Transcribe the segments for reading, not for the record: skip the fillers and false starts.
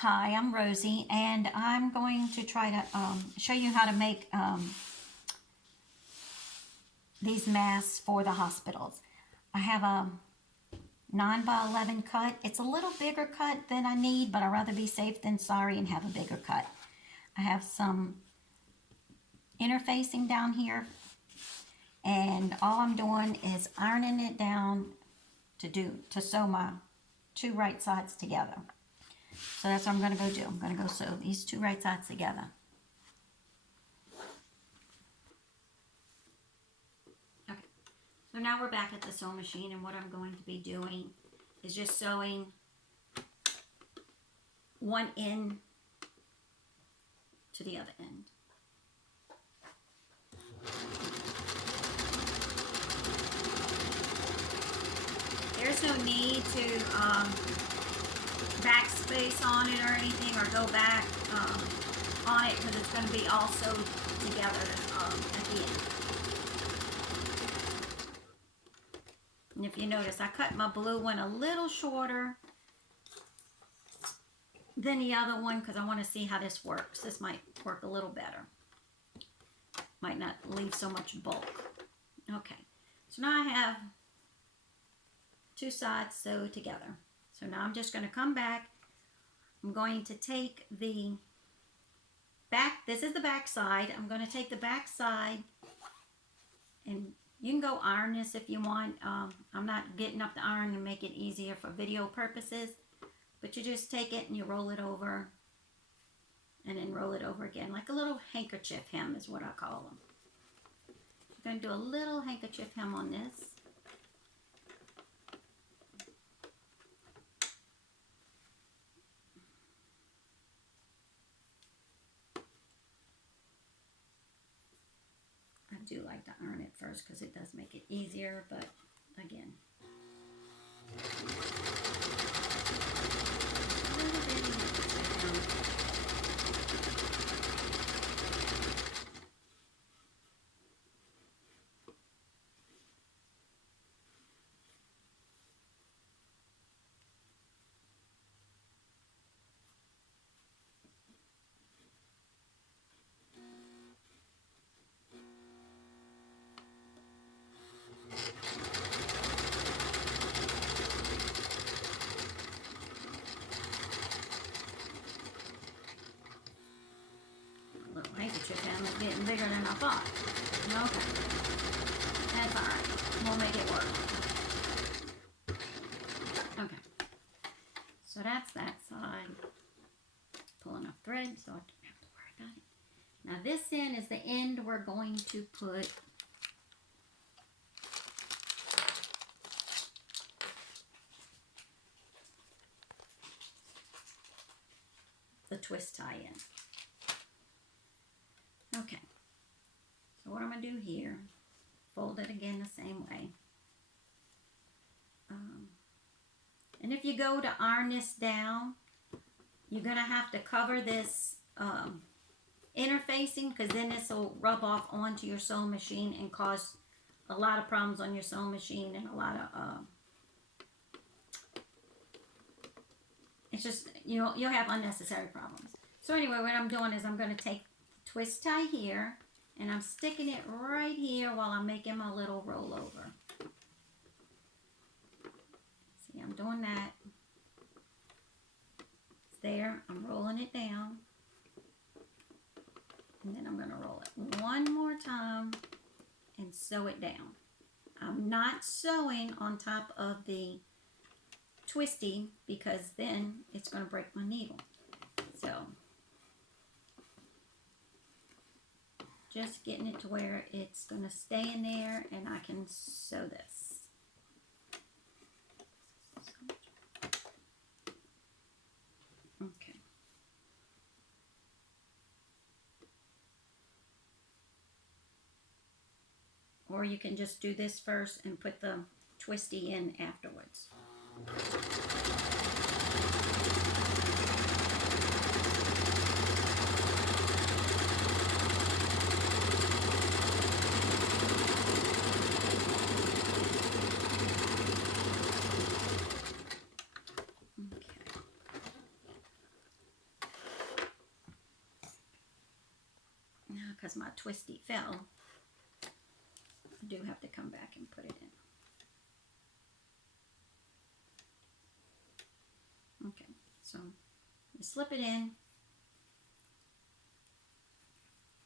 Hi, I'm Rosie, and I'm going to try to show you how to make these masks for the hospitals. I have a 9 by 11 cut. It's a little bigger cut than I need, but I'd rather be safe than sorry and have a bigger cut. I have some interfacing down here, and all I'm doing is ironing it down to sew my two right sides together. So that's what I'm going to go do. I'm going to go sew these two right sides together. Okay, so now we're back at the sewing machine, and what I'm going to be doing is just sewing one end to the other end. There's no need to backspace on it or anything, or go back on it, because it's going to be all sewed together at the end. And if you notice, I cut my blue one a little shorter than the other one because I want to see how this works. This might work a little better. Might not leave so much bulk. Okay, so now I have two sides sewed together. So now I'm just going to come back. I'm going to take the back, this is the back side. I'm going to take the back side, and you can go iron this if you want. I'm not getting up the iron to make it easier for video purposes, but you just take it and you roll it over, and then roll it over again, like a little handkerchief hem is what I call them. I'm going to do a little handkerchief hem on this. I do like to iron it first because it does make it easier, but again. Little handkerchief hem is getting bigger than I thought. Okay, that's all right. We'll make it work. Okay, so that's that side. Pulling up thread so I don't have to worry about it. Now this end is the end we're going to put the twist tie in. Okay, so what I'm going to do here, fold it again the same way. And if you go to iron this down, you're going to have to cover this interfacing, because then this will rub off onto your sewing machine and cause a lot of problems on your sewing machine, and a lot of it's just, you'll have unnecessary problems. So anyway, what I'm doing is I'm going to take the twist tie here, and I'm sticking it right here while I'm making my little rollover. See, I'm doing that. It's there. I'm rolling it down. And then I'm going to roll it one more time and sew it down. I'm not sewing on top of the twisty, because then it's going to break my needle. So just getting it to where it's going to stay in there and I can sew this. Okay. Or you can just do this first and put the twisty in afterwards. because my twisty fell. I do have to come back and put it in. Okay, so you slip it in,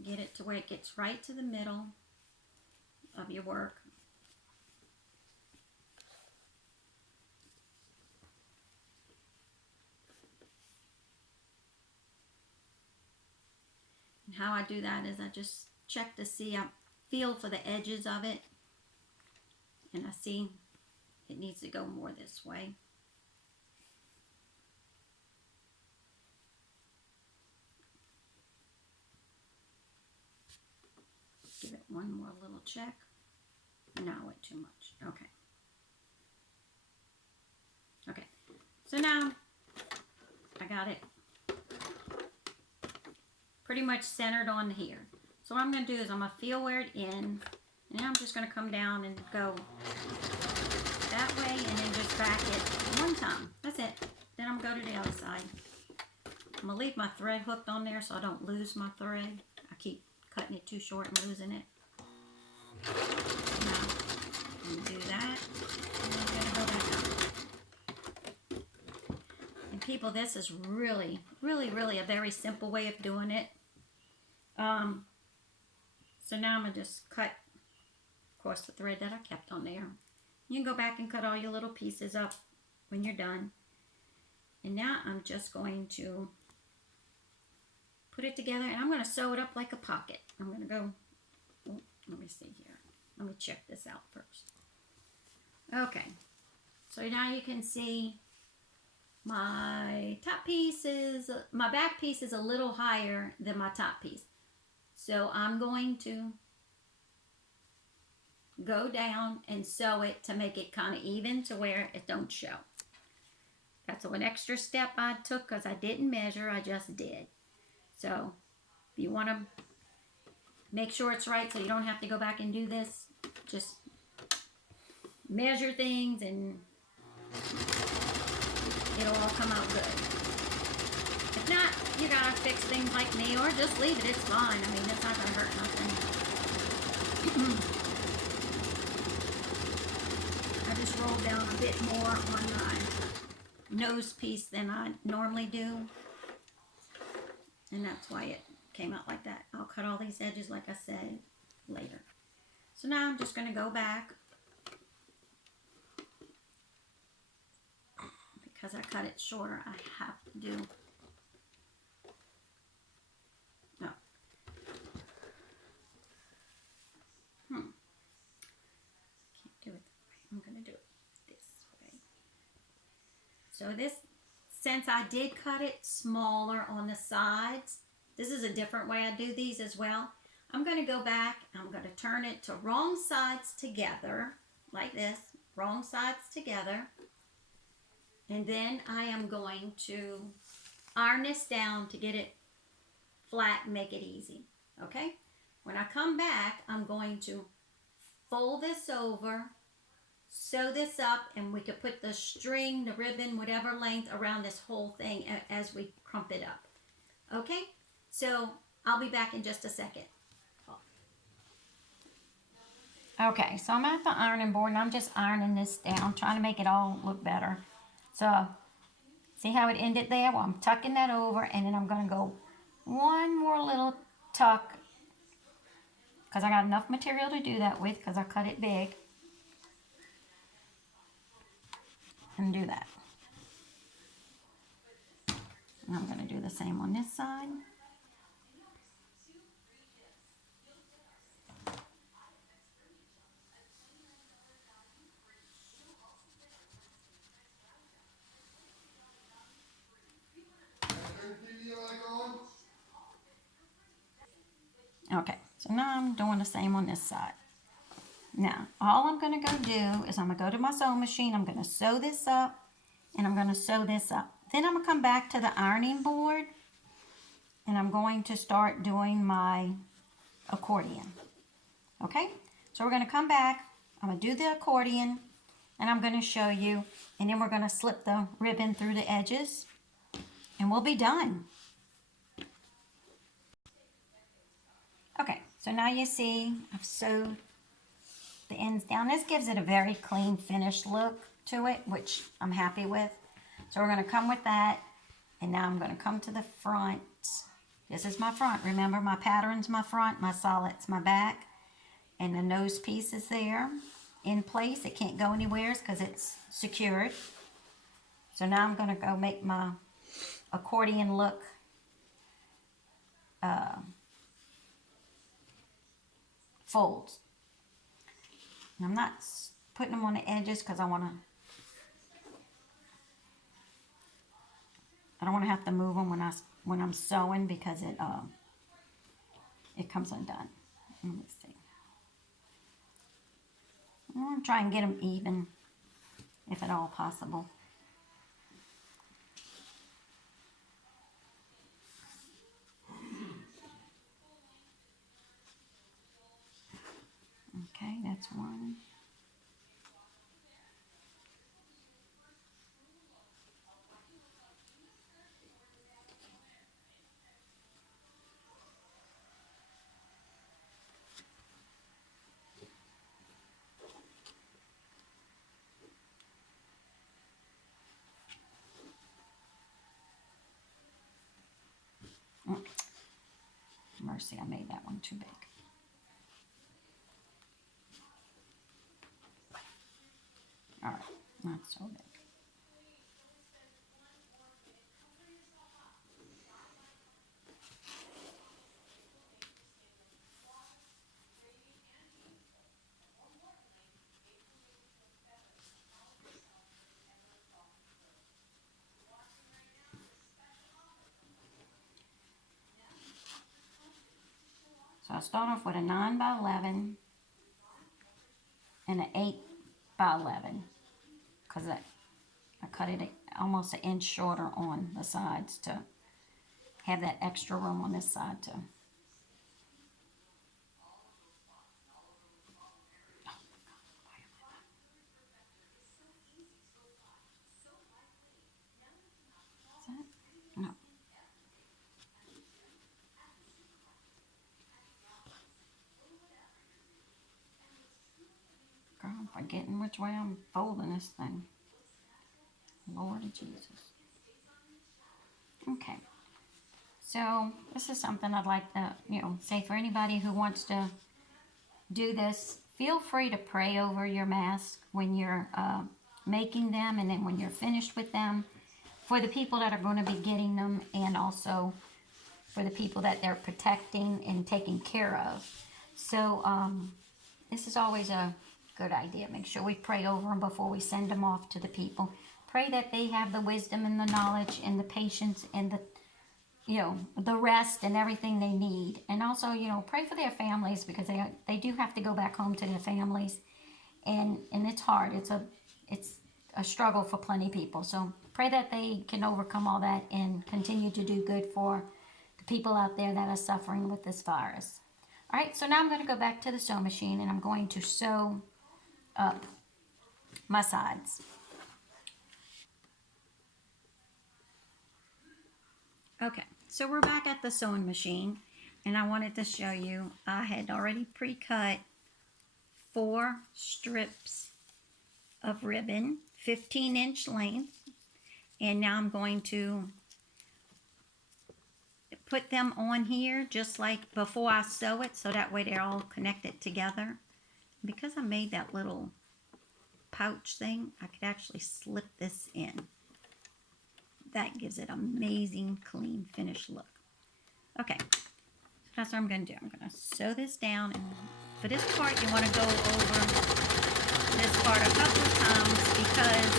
get it to where it gets right to the middle of your work. And how I do that is I just check to see, I feel for the edges of it, and I see it needs to go more this way. Give it one more little check. No, I went too much. Okay. Okay. So now I got it pretty much centered on here. So what I'm going to do is I'm going to feel where it ends, and then I'm just going to come down and go that way and then just back it one time. That's it. Then I'm going to go to the other side. I'm going to leave my thread hooked on there so I don't lose my thread. I keep cutting it too short and losing it. Now, I'm going to do that. And I'm going to go back up. And people, this is really, really, really a very simple way of doing it. So now I'm going to just cut, of course, the thread that I kept on there. You can go back and cut all your little pieces up when you're done. And now I'm just going to put it together, and I'm going to sew it up like a pocket. I'm going to go, oh, let me see here. Let me check this out first. Okay, so now you can see my top piece is, my back piece is a little higher than my top piece. So I'm going to go down and sew it to make it kind of even to where it don't show. That's an extra step I took because I didn't measure, I just did. So if you want to make sure it's right so you don't have to go back and do this, just measure things and it'll all come out good. If not, you gotta fix things like me, or just leave it, it's fine. I mean, it's not gonna hurt nothing. I just rolled down a bit more on my nose piece than I normally do. And that's why it came out like that. I'll cut all these edges, like I said, later. So now I'm just gonna go back. Because I cut it shorter, I have to do. No. Can't do it that way. I'm going to do it this way. So this, since I did cut it smaller on the sides, this is a different way I do these as well. I'm going to go back, I'm going to turn it to wrong sides together, like this, wrong sides together. And then I am going to iron this down to get it flat and make it easy. Okay? When I come back, I'm going to fold this over, sew this up, and we could put the string, the ribbon, whatever length around this whole thing as we crump it up. Okay? So I'll be back in just a second. Okay, so I'm at the ironing board and I'm just ironing this down, trying to make it all look better. So, see how it ended there? Well, I'm tucking that over, and then I'm going to go one more little tuck, because I got enough material to do that with, because I cut it big. And do that. And I'm going to do the same on this side. Okay, so now I'm doing the same on this side. Now, all I'm going to go do is I'm going to go to my sewing machine, I'm going to sew this up, and I'm going to sew this up. Then I'm going to come back to the ironing board, and I'm going to start doing my accordion. Okay, so we're going to come back, I'm going to do the accordion, and I'm going to show you, and then we're going to slip the ribbon through the edges, and we'll be done. So now you see I've sewed the ends down. This gives it a very clean finished look to it, which I'm happy with. So we're going to come with that, and now I'm going to come to the front. This is my front. Remember, my pattern's my front, my solid's my back, and the nose piece is there in place. It can't go anywhere because it's secured. So now I'm going to go make my accordion look folds. And I'm not putting them on the edges because I don't want to have to move them when I'm sewing, because it comes undone. Let me see. I want to try and get them even, if at all possible. Okay, that's one. Mercy, I made that one too big. All right, not so big. So I start off with a 9 by 11 and an 8 by 11, because I cut it almost an inch shorter on the sides to have that extra room on this side too. Is that? No. Girl, I'm forgetting which way I'm folding this thing. Lord Jesus. Okay. So this is something I'd like to, say for anybody who wants to do this. Feel free to pray over your mask when you're making them, and then when you're finished with them, for the people that are going to be getting them, and also for the people that they're protecting and taking care of. So this is always a good idea. Make sure we pray over them before we send them off to the people. Pray that they have the wisdom and the knowledge and the patience and the rest and everything they need. And also, pray for their families, because they do have to go back home to their families, and it's hard. It's a struggle for plenty of people. So pray that they can overcome all that and continue to do good for the people out there that are suffering with this virus. All right, so now I'm going to go back to the sewing machine, and I'm going to sew up my sides. Okay, so we're back at the sewing machine, and I wanted to show you, I had already pre-cut 4 strips of ribbon, 15-inch length, and now I'm going to put them on here just like before I sew it, so that way they're all connected together. Because I made that little pouch thing, I could actually slip this in. That gives it amazing, clean, finished look. Okay, so that's what I'm going to do. I'm going to sew this down, and for this part, you want to go over this part a couple of times, because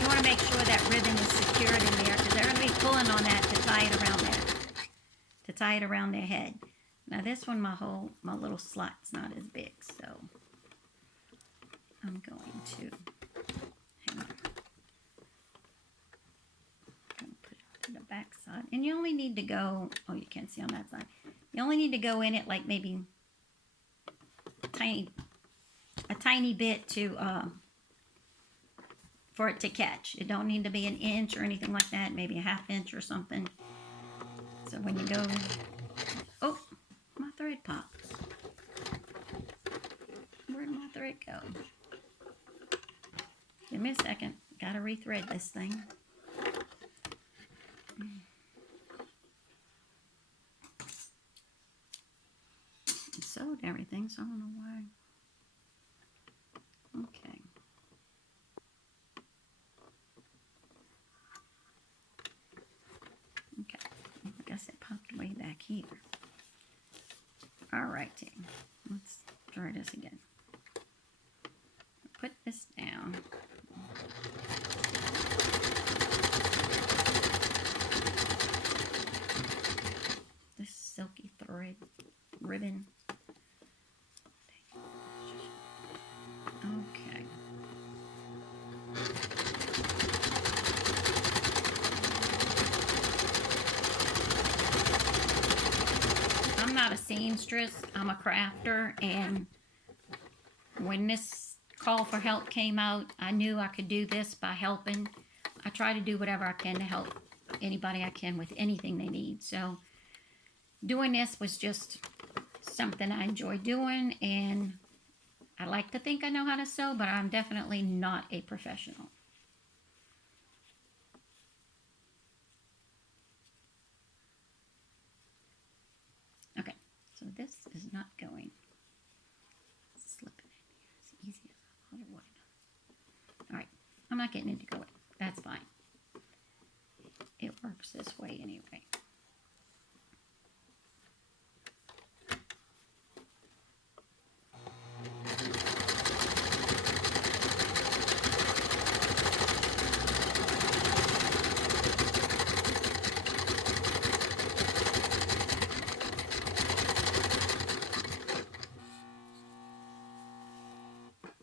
you want to make sure that ribbon is secured in there, because they're going to be pulling on that to tie it around their head. Now this one, my little slot's not as big, so I'm going to, hang on. Put it to the back side. And you only need to go, oh, you can't see on that side. You only need to go in it like maybe a tiny bit to, for it to catch. It don't need to be an inch or anything like that, maybe a 1/2 inch or something. So when you go, oh, my thread pops. Where'd my thread go? Give me a second. Gotta rethread this thing. I sewed everything, so I don't know why. Okay. Okay. I guess it popped way back here. Alrighty. Let's try this again. Put this down. This silky thread ribbon. Okay. I'm not a seamstress, I'm a crafter, and when this call for help came out, I knew I could do this by helping. I try to do whatever I can to help anybody I can with anything they need. So doing this was just something I enjoy doing, and I like to think I know how to sew, but I'm definitely not a professional. Okay, so this is not going. Slip it in here as easy as I thought it would. Alright, I'm not getting it to go in. That's fine. It works this way anyway.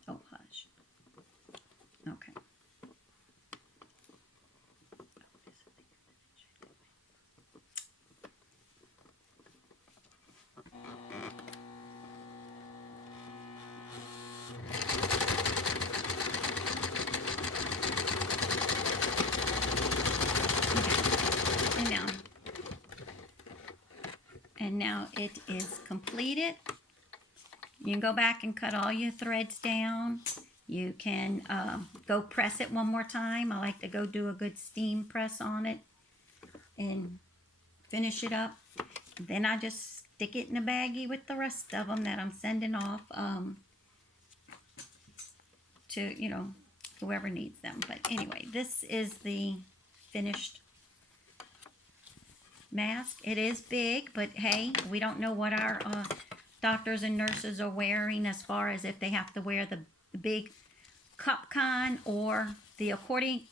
Oh, hush. Okay. And now it is completed. You can go back and cut all your threads down. You can go press it one more time. I like to go do a good steam press on it and finish it up. Then I just stick it in a baggie with the rest of them that I'm sending off to, you know, whoever needs them. But anyway, this is the finished mask. It is big, but hey, we don't know what our doctors and nurses are wearing as far as if they have to wear the big cup con or the accordion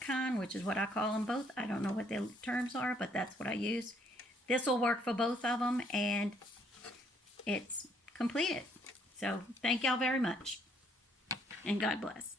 con, which is what I call them both. I don't know what the terms are, but that's what I use. This will work for both of them, and it's completed. So thank y'all very much, and God bless.